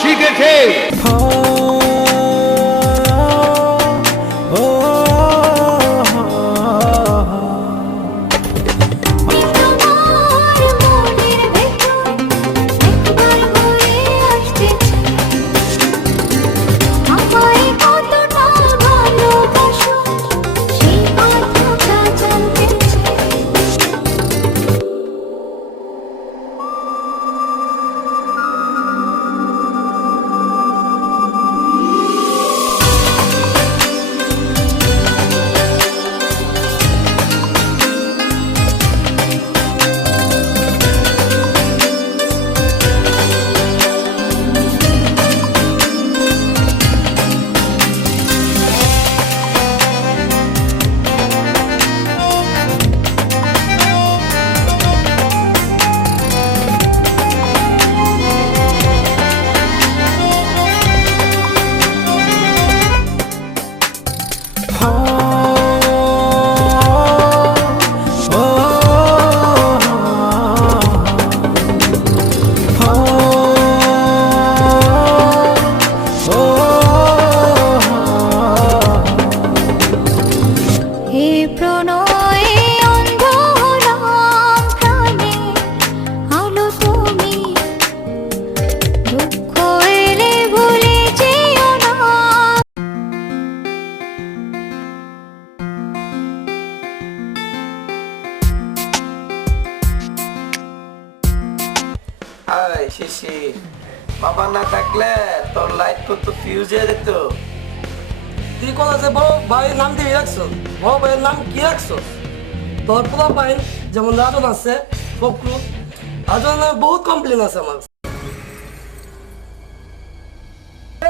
শিখেছে। শিশি বাবা না থাকলে তোর লাইট তো ফিউজ হয়ে যেত। তুই কোন আছে বড় ভাইয়ের নাম দিয়ে রাখছো? বড় ভাইয়ের নাম কি রাখছো? তোর পুরো ভাই যেমন রাজন আছে, ফকরু, রাজন নামে বহুত কমপ্লেন আছে আমার।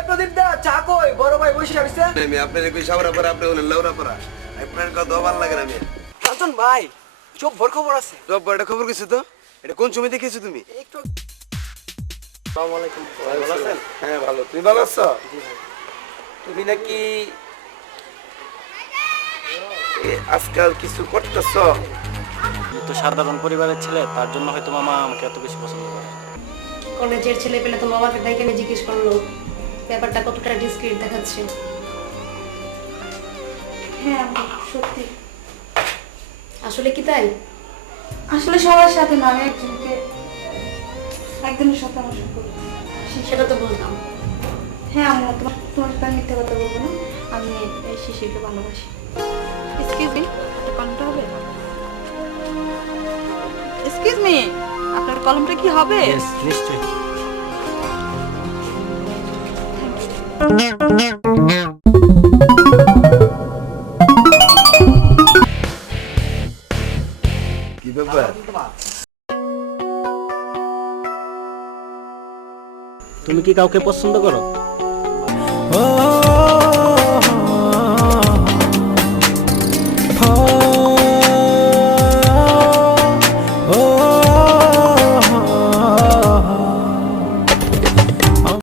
প্রদীপ দা চা কই? বড় ভাই বসে আসছে। আমি আপনার কই সাবরা পরা আপনি হলেন লাউরা পরা। আপনার কথা ভালো লাগে না আমি। রাজন ভাই চুপ, ভর খবর আছে। সব বড় খবর কিছু তো? এটা কোন সময় দেখেছো তুমি? একটু আসসালামু আলাইকুম। ভালো আছেন? হ্যাঁ ভালো। তুমি ভালো আছো? জি ভাই। তুমি নাকি আজকাল কিছু করতেছ? তো সাধারণ পরিবারের ছেলে, তার জন্য হয়তো মামা আমাকে এত বেশি পছন্দ করে। কলেজের ছেলে পেলে তো বাবাকে ডাইকে নিয়ে জিজ্ঞেস করলো ব্যাপারটা কতটা ডিসক্রিট দেখাচ্ছে। হ্যাঁ আপু, সত্যি। আসলে কি তাই? আসলে সবার সাথে না, আমি একজনের সাথে আমার সম্পর্ক। সেটা তো বুঝলাম। হ্যাঁ আম্মু, তোমার সাথে মিথ্যে কথা বলবো না, আমি এই শিশিরকে ভালোবাসি। এক্সকিউজ মি, আপনার কলমটা হবে? এক্সকিউজ মি, আপনার কলমটা কি হবে? নিশ্চয়ই। কি ব্যাপার? তুমি কি কাউকে পছন্দ করো?